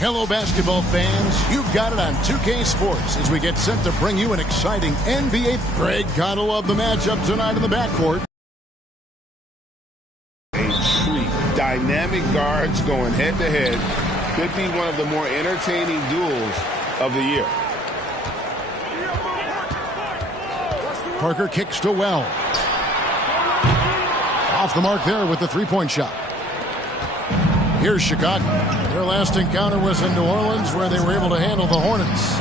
Hello, basketball fans. You've got it on 2K Sports as we get set to bring you an exciting NBA. Greg gotta love the matchup tonight in the backcourt. A treat. Dynamic guards going head-to-head. Could be one of the more entertaining duels of the year. Parker kicks to Wells. Off the mark there with the three-point shot. Here's Chicago. Their last encounter was in New Orleans, where they were able to handle the Hornets.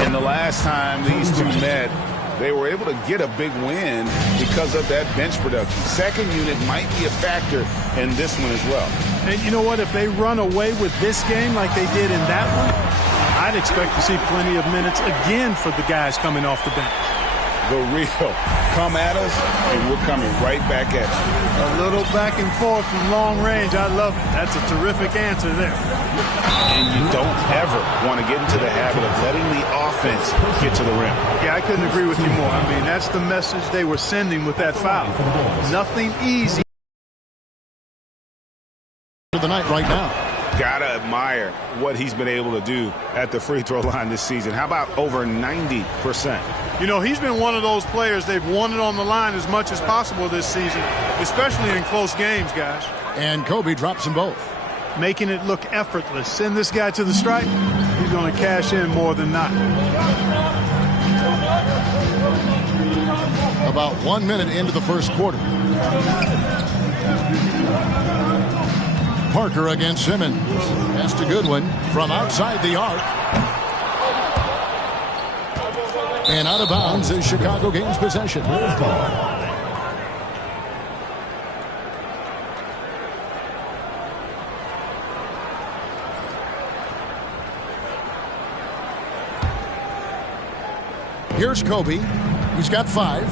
And the last time these two met, they were able to get a big win because of that bench production. Second unit might be a factor in this one as well. And you know what? If they run away with this game like they did in that one, I'd expect to see plenty of minutes again for the guys coming off the bench. The real come at us, and we're coming right back at you. A little back and forth from long range. I love it. That's a terrific answer there. And you don't ever want to get into the habit of letting the offense get to the rim. Yeah, I couldn't agree with you more. I mean, that's the message they were sending with that foul. Nothing easy. The night right now. Gotta admire what he's been able to do at the free throw line this season. How about over 90%? You know, he's been one of those players they've wanted on the line as much as possible this season, especially in close games, guys. And Kobe drops them both. Making it look effortless. Send this guy to the stripe, he's going to cash in more than not. About 1 minute into the first quarter. Parker against Simmons. That's a good one from outside the arc. And out of bounds as Chicago gains possession. Here's Kobe. He's got 5.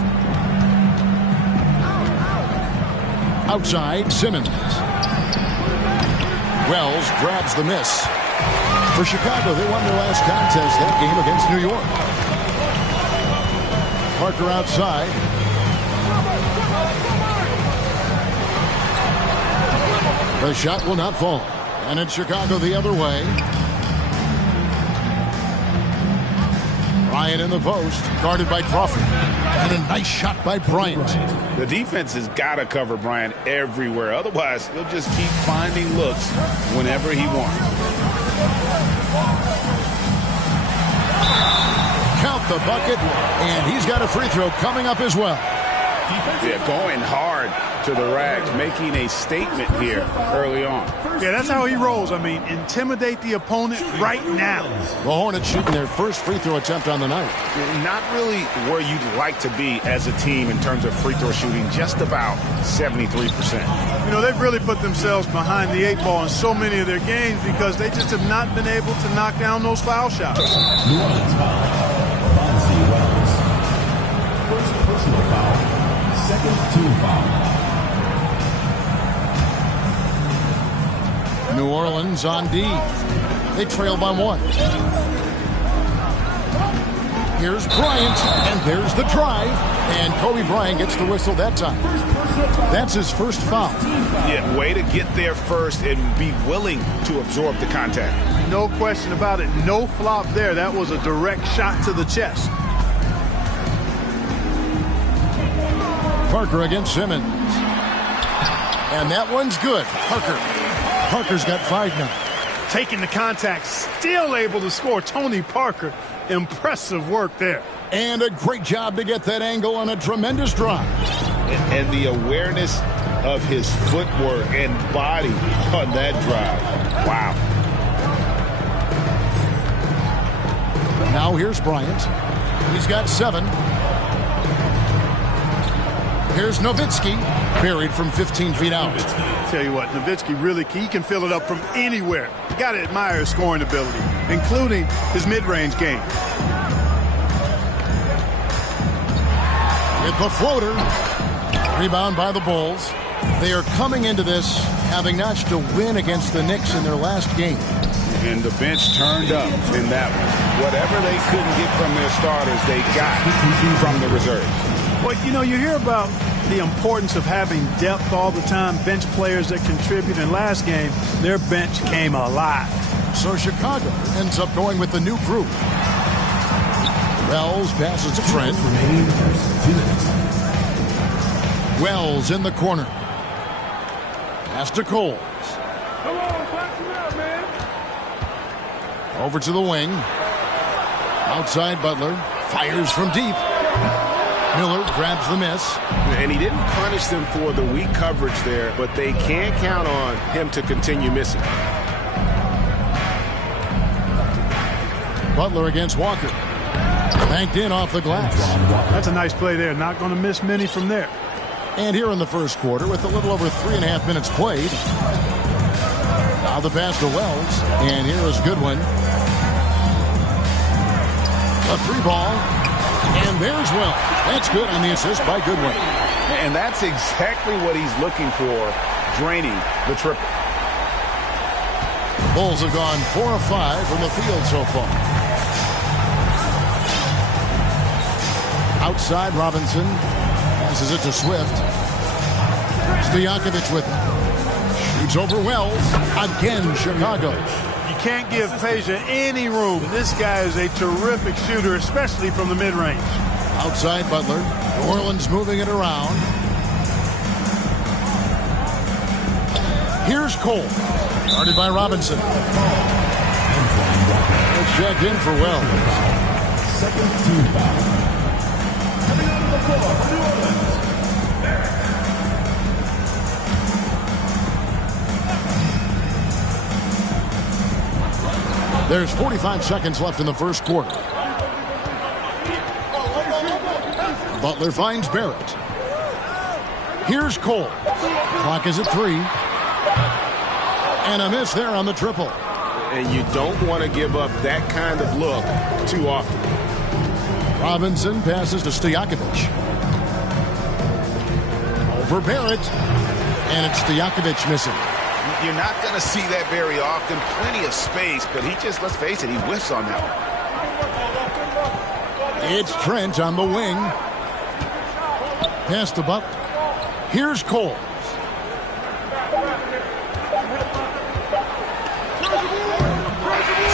Outside, Simmons. Wells grabs the miss. For Chicago, they won their last contest that game against New York. Parker outside. The shot will not fall. And it's Chicago the other way. Bryant in the post, guarded by Crawford. And a nice shot by Bryant. The defense has got to cover Bryant everywhere. Otherwise, he'll just keep finding looks whenever he wants. Count the bucket, and he's got a free throw coming up as well. Yeah, going hard to the rack, making a statement here early on. Yeah, that's how he rolls. I mean, intimidate the opponent right now. The Hornets shooting their first free throw attempt on the night. Not really where you'd like to be as a team in terms of free throw shooting, just about 73%. You know, they've really put themselves behind the 8 ball in so many of their games because they just have not been able to knock down those foul shots. New Orleans foul. Bonzi Wells. First personal foul. Second team foul. New Orleans on D. They trail by 1. Here's Bryant, and there's the drive. And Kobe Bryant gets the whistle that time. That's his first foul. Yeah, way to get there first and be willing to absorb the contact. No question about it. No flop there. That was a direct shot to the chest. Parker against Simmons. And that one's good. Parker's got 5 now. Taking the contact, still able to score. Tony Parker, impressive work there. And a great job to get that angle on a tremendous drive. And the awareness of his footwork and body on that drive. Wow. Now here's Bryant. He's got 7. Here's Nowitzki, buried from 15 feet out. Tell you what, Nowitzki really, he can fill it up from anywhere. You got to admire his scoring ability, including his mid-range game. With the floater, rebound by the Bulls. They are coming into this having notched a win against the Knicks in their last game. And the bench turned up in that one. Whatever they couldn't get from their starters, they got from the reserves. Well, you know, you hear about the importance of having depth all the time, bench players that contribute. In last game, their bench came alive. So Chicago ends up going with the new group. Wells passes to Trent. Wells in the corner. Pass to Coles. Over to the wing. Outside Butler. Fires from deep. Miller grabs the miss. And he didn't punish them for the weak coverage there, but they can't count on him to continue missing. Butler against Walker. Banked in off the glass. That's a nice play there. Not going to miss many from there. And here in the first quarter, with a little over 3.5 minutes played. Now the pass to Wells. And here is Goodwin. A 3-ball. And there's Wells. That's good on the assist by Goodwin. And that's exactly what he's looking for, draining the triple. Bulls have gone 4 of 5 from the field so far. Outside Robinson. Passes it to Swift. Stojakovic with it. Shoots over Wells. Again, Chicago. You can't give Peja any room. This guy is a terrific shooter, especially from the mid-range. Outside Butler. New Orleans moving it around. Here's Cole. Guarded by Robinson. It's checked in for Wells. Second team foul. Coming out of the floor for New Orleans. There's 45 seconds left in the first quarter. Butler finds Barrett. Here's Cole. Clock is at 3. And a miss there on the triple. And you don't want to give up that kind of look too often. Robinson passes to Stojakovic. Over Barrett. And it's Stojakovic missing. You're not going to see that very often. Plenty of space, but he just, let's face it, he whiffs on that one. It's Trent on the wing. Pass to Butler. Here's Cole.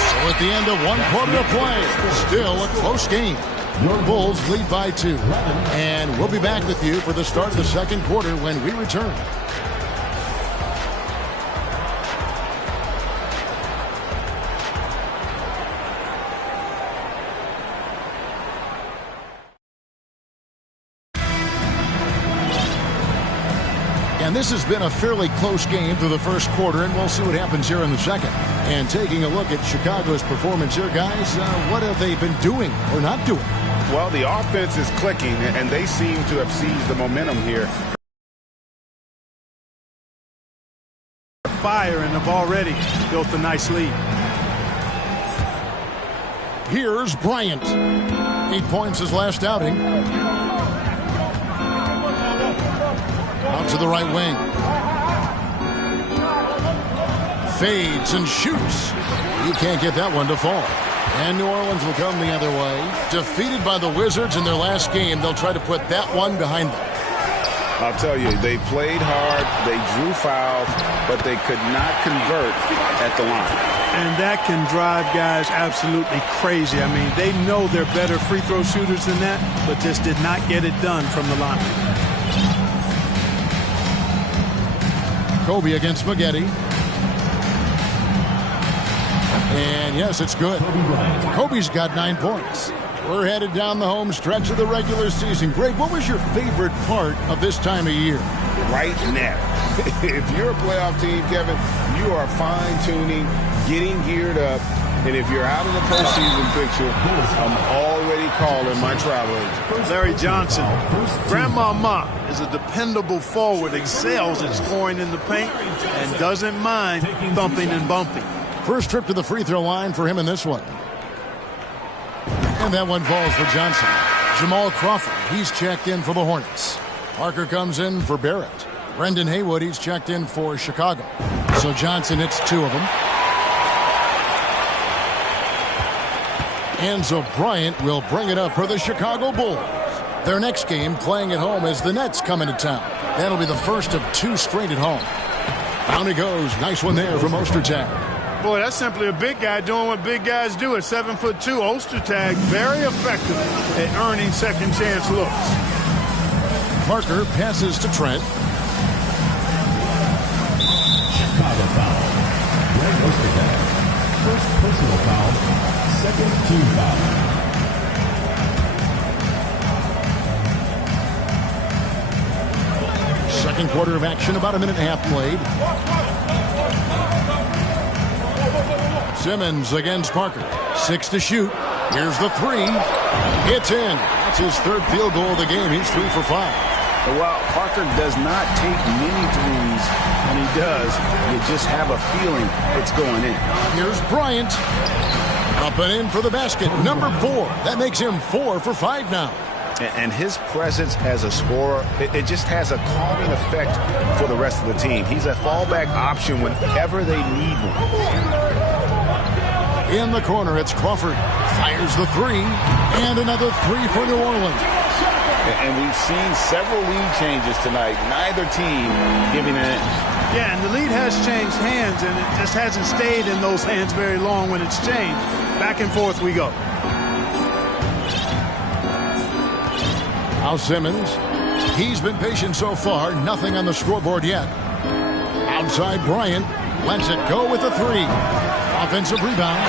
So at the end of 1 quarter of play, still a close game. Your Bulls lead by 2. And we'll be back with you for the start of the second quarter when we return. And this has been a fairly close game through the first quarter, and we'll see what happens here in the second. And taking a look at Chicago's performance here, guys, what have they been doing or not doing? Well, the offense is clicking, and they seem to have seized the momentum here. Fire and have already built a nice lead. Here's Bryant. 8 points his last outing. Out to the right wing. Fades and shoots. You can't get that one to fall. And New Orleans will come the other way. Defeated by the Wizards in their last game, they'll try to put that one behind them. I'll tell you, they played hard, they drew fouls, but they could not convert at the line. And that can drive guys absolutely crazy. I mean, they know they're better free throw shooters than that, but just did not get it done from the line. Kobe against Maggette. And yes, it's good. Kobe's got 9 points. We're headed down the home stretch of the regular season. Greg, what was your favorite part of this time of year? Right now. If you're a playoff team, Kevin, you are fine-tuning, getting geared up. And if you're out of the postseason picture, I'm already calling my travel agent. Larry Johnson. Grandma Ma is a dependable forward, excels at scoring in the paint, and doesn't mind thumping and bumping. First trip to the free throw line for him in this one. And that one falls for Johnson. Jamal Crawford, he's checked in for the Hornets. Parker comes in for Barrett. Brendan Haywood, he's checked in for Chicago. So Johnson hits 2 of them. Enzo Bryant will bring it up for the Chicago Bulls. Their next game playing at home as the Nets come into town. That'll be the first of 2 straight at home. Down he goes. Nice one there from Ostertag. Boy, that's simply a big guy doing what big guys do at 7'2". Ostertag very effective at earning second chance looks. Parker passes to Trent. Chicago foul. Greg Ostertag. First personal foul. Second team foul. Second quarter of action, about a minute and a half played. Simmons against Parker. 6 to shoot. Here's the three. It's in. That's his third field goal of the game. He's 3 for 5. Well, Parker does not take many threes. When he does, you just have a feeling it's going in. Here's Bryant. Up and in for the basket. Number 4. That makes him 4 for 5 now. And his presence as a scorer, it just has a calming effect for the rest of the team. He's a fallback option whenever they need one. In the corner, it's Crawford. Fires the three. And another three for New Orleans. And we've seen several lead changes tonight. Neither team giving an inch. Yeah, and the lead has changed hands, and it just hasn't stayed in those hands very long when it's changed. Back and forth we go. Now Simmons. He's been patient so far. Nothing on the scoreboard yet. Outside Bryant. Lets it go with the three. Offensive rebound.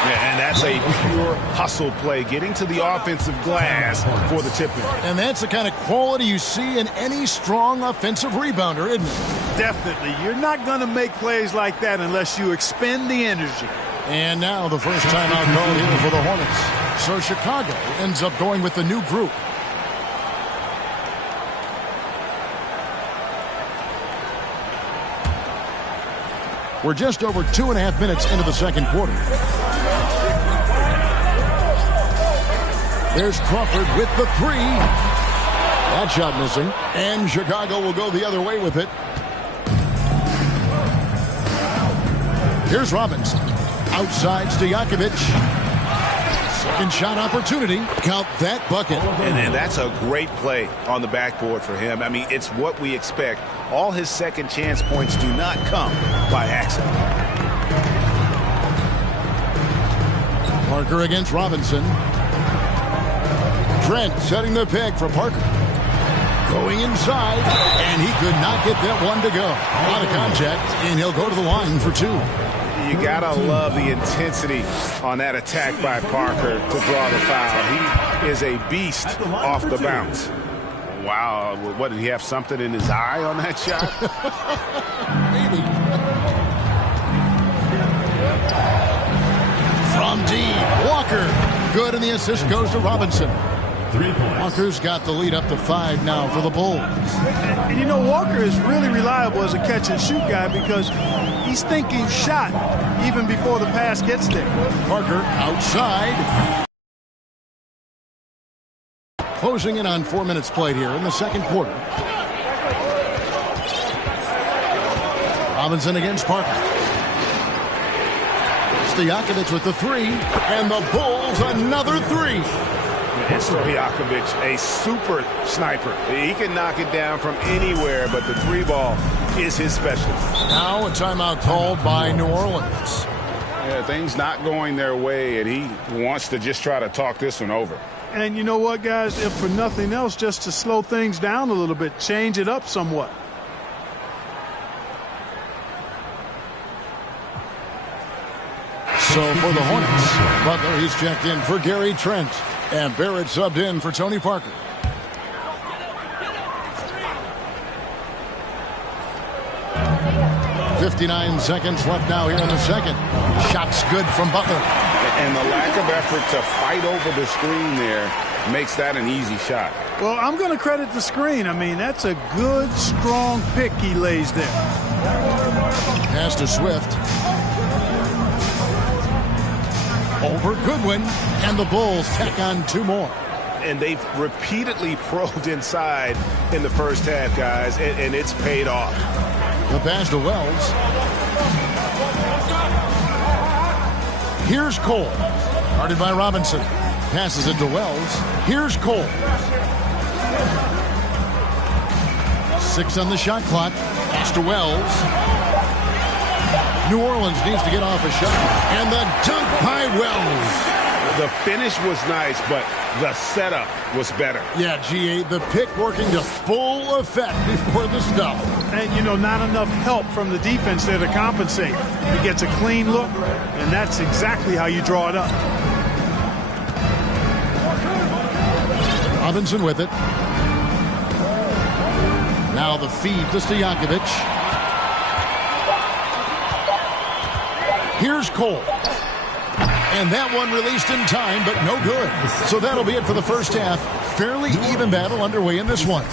Yeah, and that's a pure hustle play, getting to the offensive glass for the tip-in. And that's the kind of quality you see in any strong offensive rebounder, isn't it? Definitely. You're not going to make plays like that unless you expend the energy. And now the first timeout called here for the Hornets. So Chicago ends up going with the new group. We're just over 2.5 minutes into the second quarter. There's Crawford with the three. That shot missing. And Chicago will go the other way with it. Here's Robinson. Outside Stojakovic. Second shot opportunity. Count that bucket. And that's a great play on the backboard for him. I mean, it's what we expect. All his second chance points do not come by accident. Parker against Robinson. Trent setting the peg for Parker. Going inside, and he could not get that one to go. A lot of contact, and he'll go to the line for 2. You gotta love the intensity on that attack by Parker to draw the foul. He is a beast off the bounce. Wow, what, did he have something in his eye on that shot? Maybe. From deep, Walker. Good, and the assist goes to Robinson. 3 points. Walker's got the lead up to 5 now for the Bulls. And you know, Walker is really reliable as a catch-and-shoot guy because he's thinking shot even before the pass gets there. Parker outside. Closing in on 4 minutes played here in the second quarter. Robinson against Parker. Stojakovic with the three. And the Bulls another three. And Stojakovic, a super sniper. He can knock it down from anywhere, but the three ball is his specialty. Now a timeout called by New Orleans. Yeah, things not going their way, and he wants to just try to talk this one over. And you know what, guys? If for nothing else, just to slow things down a little bit, change it up somewhat. So for the Hornets, Butler, he's checked in for Gary Trent. And Barrett subbed in for Tony Parker. .59 seconds left now here in the second. Shots good from Butler. And the lack of effort to fight over the screen there makes that an easy shot. Well, I'm going to credit the screen. I mean, that's a good, strong pick he lays there. Pass to Swift. Over Goodwin, and the Bulls tack on 2 more. And they've repeatedly probed inside in the first half, guys, and it's paid off. The pass to Wells. Here's Cole. Guarded by Robinson. Passes it to Wells. Here's Cole. 6 on the shot clock. Pass to Wells. New Orleans needs to get off a shot. And the dunk by Wells. The finish was nice, but the setup was better. Yeah, GA, the pick working to full effect before the stuff. And, you know, not enough help from the defense there to compensate. He gets a clean look, and that's exactly how you draw it up. Robinson with it. Now the feed to Stojakovic. Here's Cole. And that one released in time, but no good. So that'll be it for the first half. Fairly even battle underway in this one.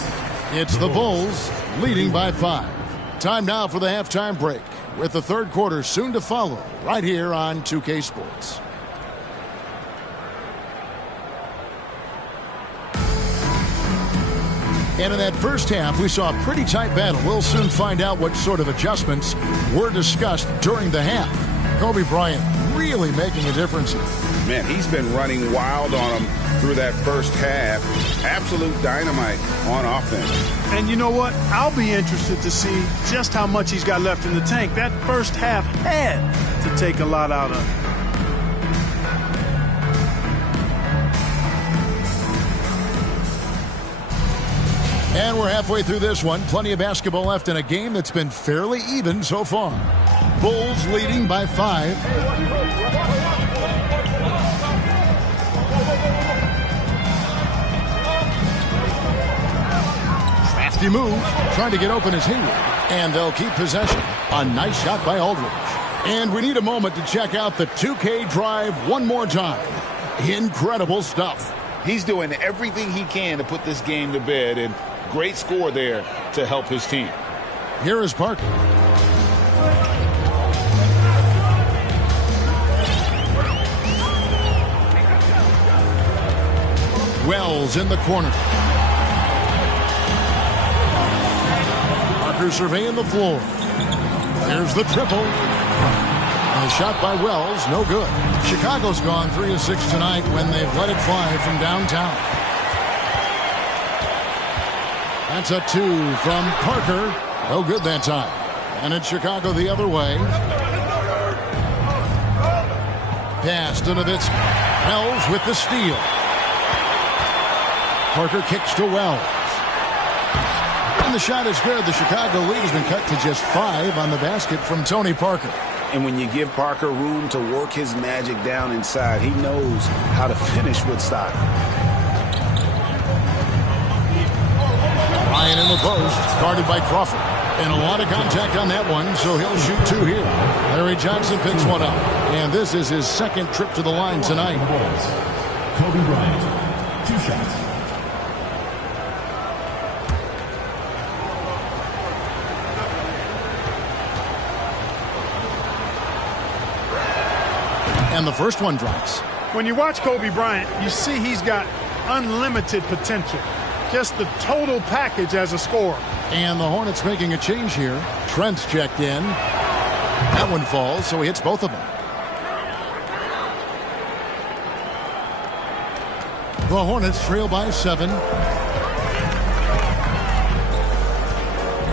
It's the Bulls leading by 5. Time now for the halftime break, with the third quarter soon to follow right here on 2K Sports. And in that first half, we saw a pretty tight battle. We'll soon find out what sort of adjustments were discussed during the half. Kobe Bryant really making a difference here. Man, he's been running wild on him through that first half. Absolute dynamite on offense. And you know what? I'll be interested to see just how much he's got left in the tank. That first half had to take a lot out of him. And we're halfway through this one. Plenty of basketball left in a game that's been fairly even so far. Bulls leading by 5. Crafty move, trying to get open as Hayward. And they'll keep possession. A nice shot by Aldridge. And we need a moment to check out the 2K drive one more time. Incredible stuff. He's doing everything he can to put this game to bed, and great score there to help his team. Here is Parker. Wells in the corner. Parker surveying the floor. There's the triple. A shot by Wells, no good. Chicago's gone 3 of 6 tonight when they've let it fly from downtown. That's a 2 from Parker. No good that time. And it's Chicago the other way. Pass to Nowitzki. Wells with the steal. Parker kicks to Wells. And the shot is good. The Chicago lead has been cut to just 5 on the basket from Tony Parker. And when you give Parker room to work his magic down inside, he knows how to finish with style. Ryan in the post, guarded by Crawford. And a lot of contact on that one, so he'll shoot 2 here. Larry Johnson picks one up. And this is his second trip to the line tonight. Kobe Bryant, 2 shots. And the first one drops. When you watch Kobe Bryant, you see he's got unlimited potential. Just the total package as a scorer. And the Hornets making a change here. Trent's checked in. That one falls, so he hits both of them. The Hornets trail by 7.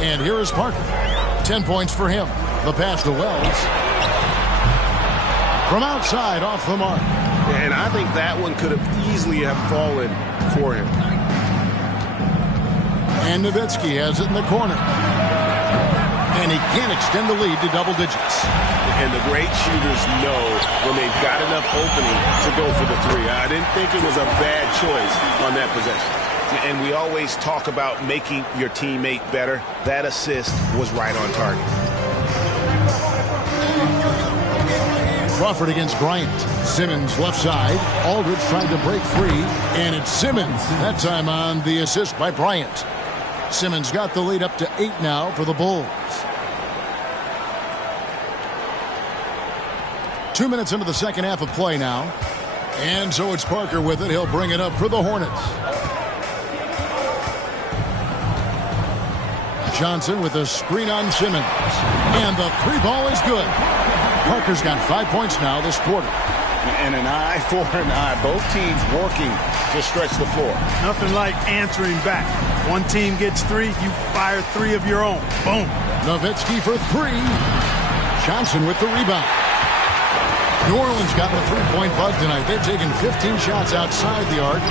And here is Parker. 10 points for him. The pass to Wells. From outside, off the mark. And I think that one could have easily have fallen for him. And Nowitzki has it in the corner. And he can't extend the lead to double digits. And the great shooters know when they've got enough opening to go for the 3. I didn't think it was a bad choice on that possession. And we always talk about making your teammate better. That assist was right on target. Crawford against Bryant. Simmons left side. Aldridge trying to break free. And it's Simmons. That time on the assist by Bryant. Simmons got the lead up to 8 now for the Bulls. 2 minutes into the second half of play now. And so it's Parker with it. He'll bring it up for the Hornets. Johnson with a screen on Simmons. And the 3 ball is good. Parker's got 5 points now this quarter. And an eye for an eye. Both teams working to stretch the floor. Nothing like answering back. One team gets 3, you fire 3 of your own. Boom. Nowitzki for 3. Johnson with the rebound. New Orleans got the three-point bug tonight. They've taken 15 shots outside the arc.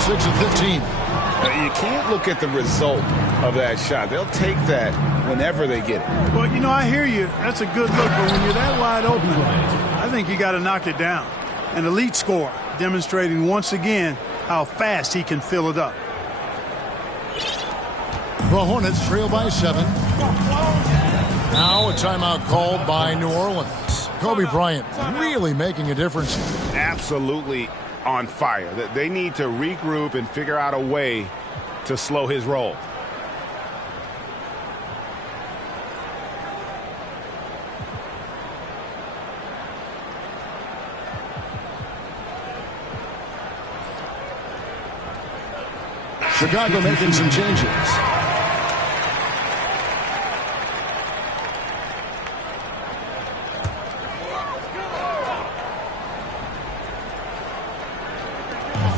6 of 15. You can't look at the result of that shot. They'll take that whenever they get it. Well, you know, I hear you. That's a good look. But when you're that wide open, I think you got to knock it down. An elite scorer, demonstrating once again how fast he can fill it up. The Hornets trail by 7. Now a timeout called by New Orleans. Kobe Bryant really making a difference. Absolutely on fire. They need to regroup and figure out a way to slow his roll. Chicago making some changes.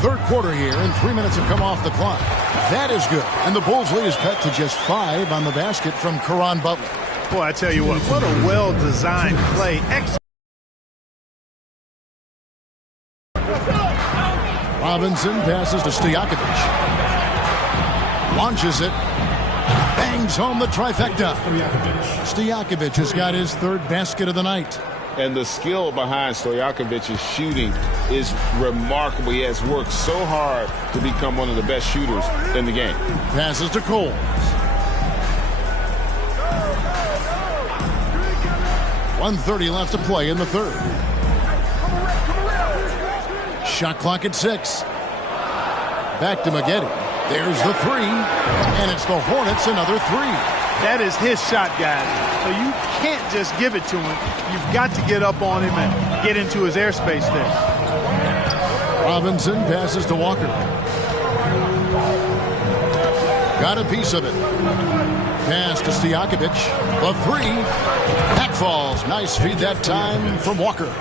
Third quarter here, and 3 minutes have come off the clock. That is good. And the Bulls lead is cut to just 5 on the basket from Caron Butler. Boy, I tell you what a well-designed play. Robinson passes to Stojakovic. Launches it. Bangs home the trifecta. Stojakovic has got his 3rd basket of the night. And the skill behind Stojakovic's shooting is remarkable. He has worked so hard to become one of the best shooters in the game. Passes to Cole. 1:30 left to play in the 3rd. Shot clock at 6. Back to Maggette. There's the 3. And it's the Hornets another 3. That is his shot, guys. So you can't just give it to him. You've got to get up on him and get into his airspace there. Robinson passes to Walker. Got a piece of it. Pass to Stojakovic. The 3. That falls. Nice feed that time from Walker.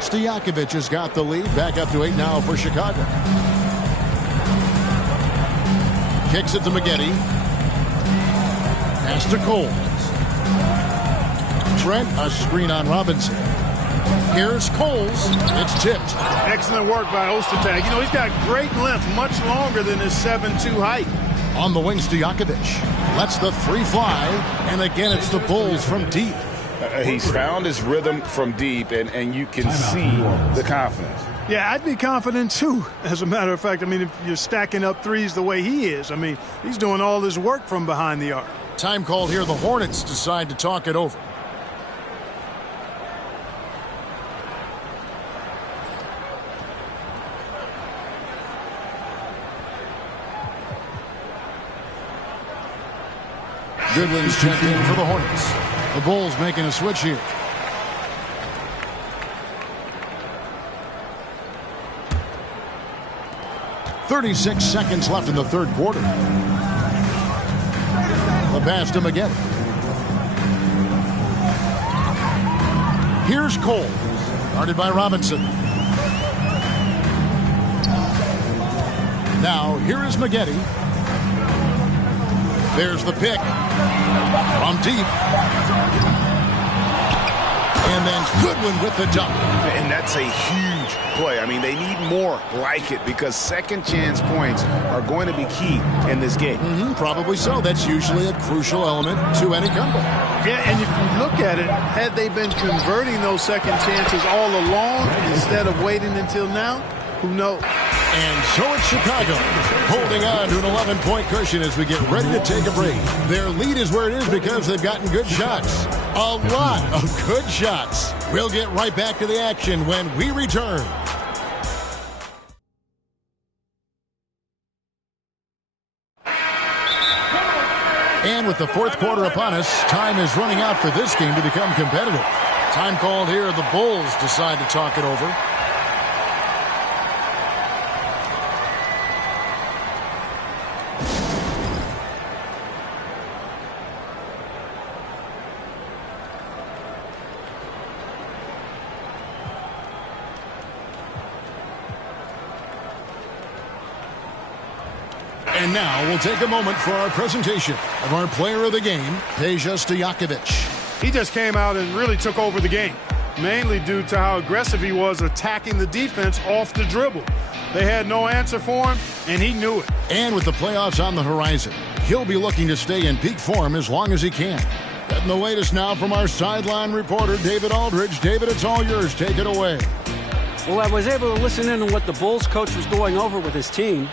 Stojakovic has got the lead. Back up to 8 now for Chicago. Kicks it to Maggette. Pass to Cole. Trent, a screen on Robinson. Here's Coles. It's tipped. Excellent work by Ostertag. You know, he's got great length, much longer than his 7'2" height. On the wing, Stojakovic lets the 3 fly, and again it's the Bulls from deep. He's found his rhythm from deep, and you can see the confidence. Yeah, I'd be confident too. As a matter of fact, I mean, if you're stacking up threes the way he is, I mean, he's doing all this work from behind the arc. Time called here. The Hornets decide to talk it over. Goodwin's checked in for the Hornets. The Bulls making a switch here. .36 seconds left in the 3rd quarter. The pass to Maggette. Here's Cole. Guarded by Robinson. Now, here is Maggette. There's the pick. From deep. And then Goodwin with the dunk. And that's a huge play. I mean, they need more like it because second chance points are going to be key in this game. Probably so. That's usually a crucial element to any comeback. Yeah, and if you look at it, had they been converting those second chances all along instead of waiting until now, who knows? And so it's Chicago holding on to an 11-point cushion as we get ready to take a break. Their lead is where it is because they've gotten good shots. A lot of good shots. We'll get right back to the action when we return. And with the 4th quarter upon us, time is running out for this game to become competitive. Time called here. The Bulls decide to talk it over. And now we'll take a moment for our presentation of our player of the game, Peja Stojakovic. He just came out and really took over the game, mainly due to how aggressive he was attacking the defense off the dribble. They had no answer for him, and he knew it. And with the playoffs on the horizon, he'll be looking to stay in peak form as long as he can. Getting the latest now from our sideline reporter, David Aldridge. David, it's all yours. Take it away. Well, I was able to listen in on what the Bulls coach was going over with his team.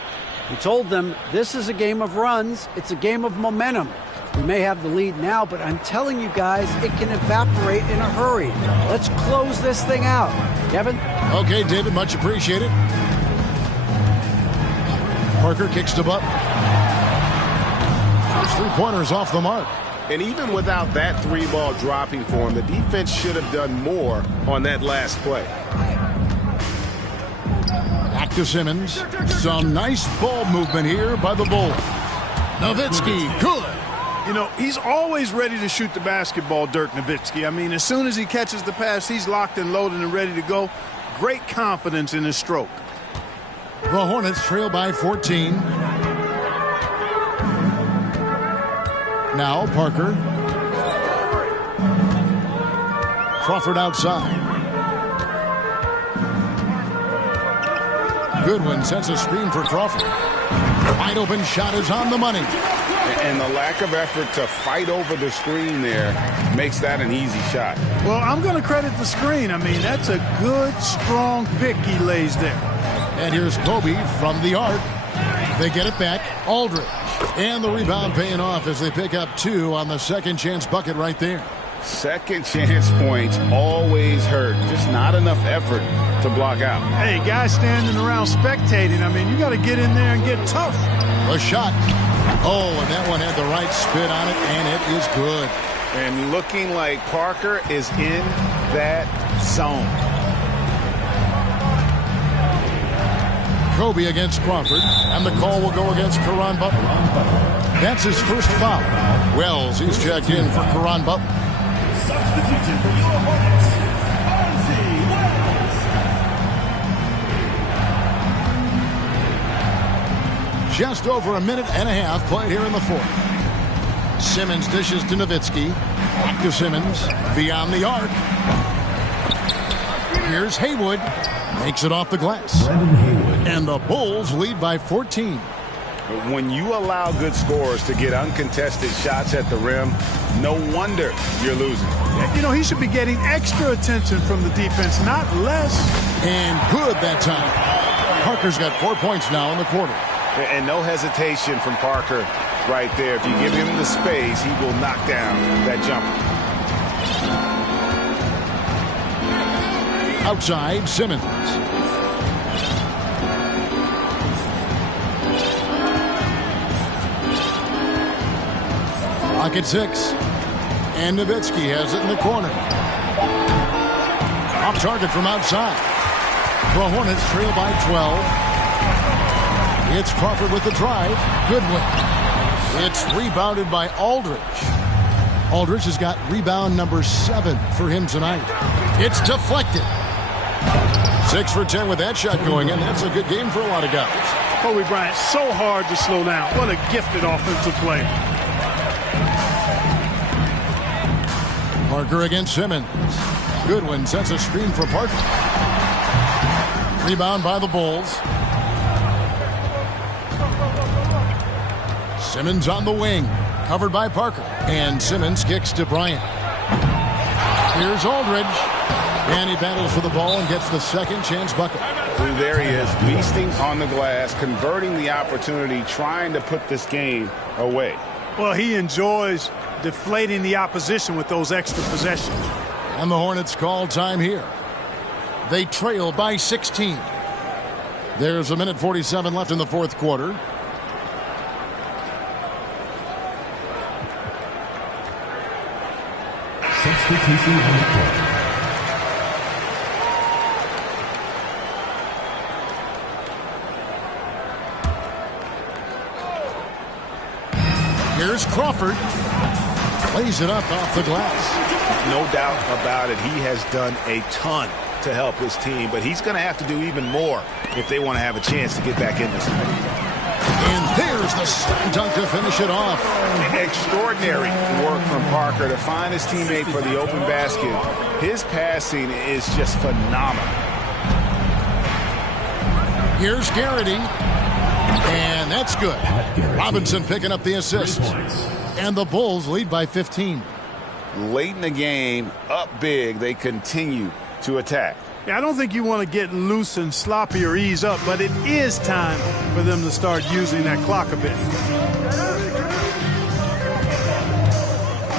He told them this is a game of runs. It's a game of momentum. We may have the lead now, but I'm telling you guys, it can evaporate in a hurry. Let's close this thing out. Kevin? Okay, David, much appreciated. Parker kicks to Butler. First three-pointers off the mark. And even without that three-ball dropping for him, the defense should have done more on that last play. Back to Simmons. Some nice ball movement here by the Bulls. Nowitzki, good. You know, he's always ready to shoot the basketball, Dirk Nowitzki. I mean, as soon as he catches the pass, he's locked and loaded and ready to go. Great confidence in his stroke. The Hornets trail by 14. Now Parker. Crawford outside. Goodwin sets a screen for Crawford. Wide open shot is on the money. And the lack of effort to fight over the screen there makes that an easy shot. Well, I'm going to credit the screen. I mean, that's a good, strong pick he lays there. And here's Kobe from the arc. They get it back. Aldridge. And the rebound paying off as they pick up 2 on the second chance bucket right there. Second chance points always hurt. Just not enough effort to block out. Hey, guys standing around spectating, I mean, you got to get in there and get tough. A shot. Oh, and that one had the right spin on it, and it is good. And looking like Parker is in that zone. Kobe against Crawford, and the call will go against Caron Butler. That's his first foul. Wells, he's checked in for Caron Butler. Substitution for your Hornets, Wells. Just over a minute and a half played here in the fourth. Simmons dishes to Nowitzki. Back to Simmons. Beyond the arc. Here's Haywood. Makes it off the glass. And the Bulls lead by 14. When you allow good scorers to get uncontested shots at the rim, no wonder you're losing. You know, he should be getting extra attention from the defense, not less. And good that time. Parker's got 4 points now in the quarter. And no hesitation from Parker right there. If you give him the space, he will knock down that jumper. Outside, Simmons. Lock at 6. And Nowitzki has it in the corner. Off target from outside. The Hornets trail by 12. It's Crawford with the drive. Goodwin. It's rebounded by Aldridge. Aldridge has got rebound number 7 for him tonight. It's deflected. 6 for 10 with that shot going in. That's a good game for a lot of guys. Kobe Bryant, so hard to slow down. What a gifted offensive player. Parker against Simmons. Goodwin sets a screen for Parker. Rebound by the Bulls. Simmons on the wing. Covered by Parker. And Simmons kicks to Bryant. Here's Aldridge. And he battles for the ball and gets the second chance bucket. There he is, feasting on the glass, converting the opportunity, trying to put this game away. Well, he enjoys deflating the opposition with those extra possessions. And the Hornets call time here. They trail by 16. There's a minute 47 left in the fourth quarter. Substitution on the court. Here's Crawford. Plays it up off the glass. No doubt about it. He has done a ton to help his team, but he's going to have to do even more if they want to have a chance to get back in this. And there's the slam dunk to finish it off. Extraordinary work from Parker to find his teammate for the open basket. His passing is just phenomenal. Here's Garrity. And that's good. Robinson picking up the assist. And the Bulls lead by 15. Late in the game, up big, they continue to attack. Yeah, I don't think you want to get loose and sloppy or ease up, but it is time for them to start using that clock a bit.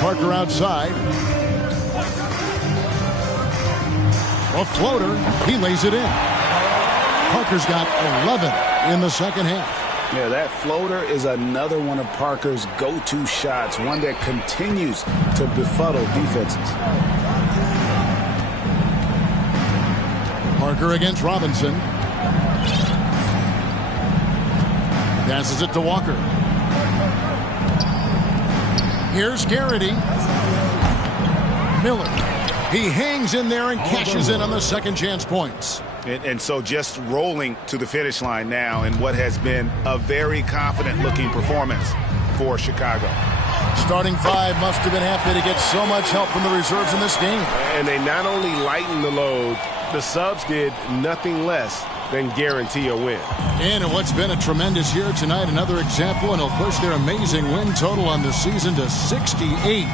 Parker outside. A floater. He lays it in. Parker's got 11 in the second half. Yeah, that floater is another one of Parker's go-to shots, one that continues to befuddle defenses. Parker against Robinson. Passes it to Walker. Here's Garrity. Miller. He hangs in there and cashes in on the second chance points. And so just rolling to the finish line now in what has been a very confident-looking performance for Chicago. Starting five must have been happy to get so much help from the reserves in this game. And they not only lightened the load, the subs did nothing less than guarantee a win. And in what's been a tremendous year tonight, another example, and it'll push their amazing win total on the season to 68.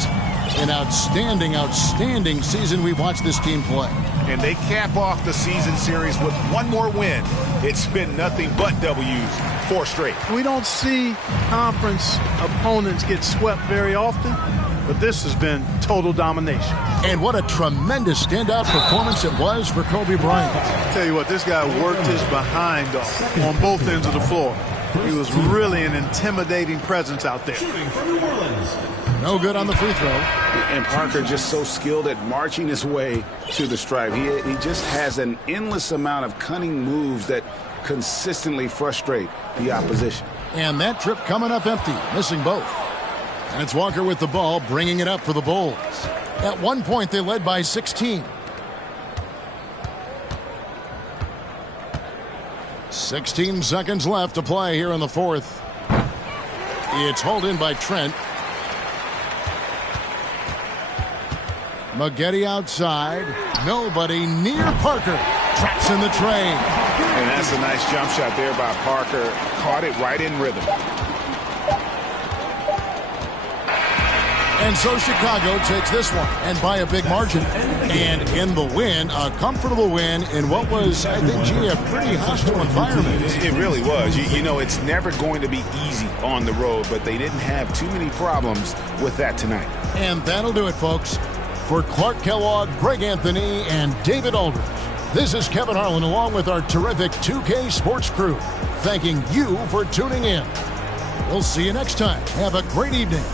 An outstanding, outstanding season we've watched this team play. And they cap off the season series with one more win. It's been nothing but W's, 4 straight. We don't see conference opponents get swept very often, but this has been total domination. And what a tremendous standout performance it was for Kobe Bryant. I'll tell you what, this guy worked his behind off on both ends of the floor. He was really an intimidating presence out there. No good on the free throw. And Parker just so skilled at marching his way to the stripe. He just has an endless amount of cunning moves that consistently frustrate the opposition. And that trip coming up empty, missing both. And it's Walker with the ball, bringing it up for the Bulls. At one point, they led by 16. 16 seconds left to play here in the fourth. It's hauled in by Trent. Maggette outside. Nobody near Parker. Traps in the train. And that's a nice jump shot there by Parker. Caught it right in rhythm. And so Chicago takes this one, and by a big margin. And in the win, a comfortable win in what was, I think, a pretty hostile environment. It really was. You know, it's never going to be easy on the road, but they didn't have too many problems with that tonight. And that'll do it, folks. For Clark Kellogg, Greg Anthony, and David Aldridge, this is Kevin Harlan along with our terrific 2K Sports crew, thanking you for tuning in. We'll see you next time. Have a great evening.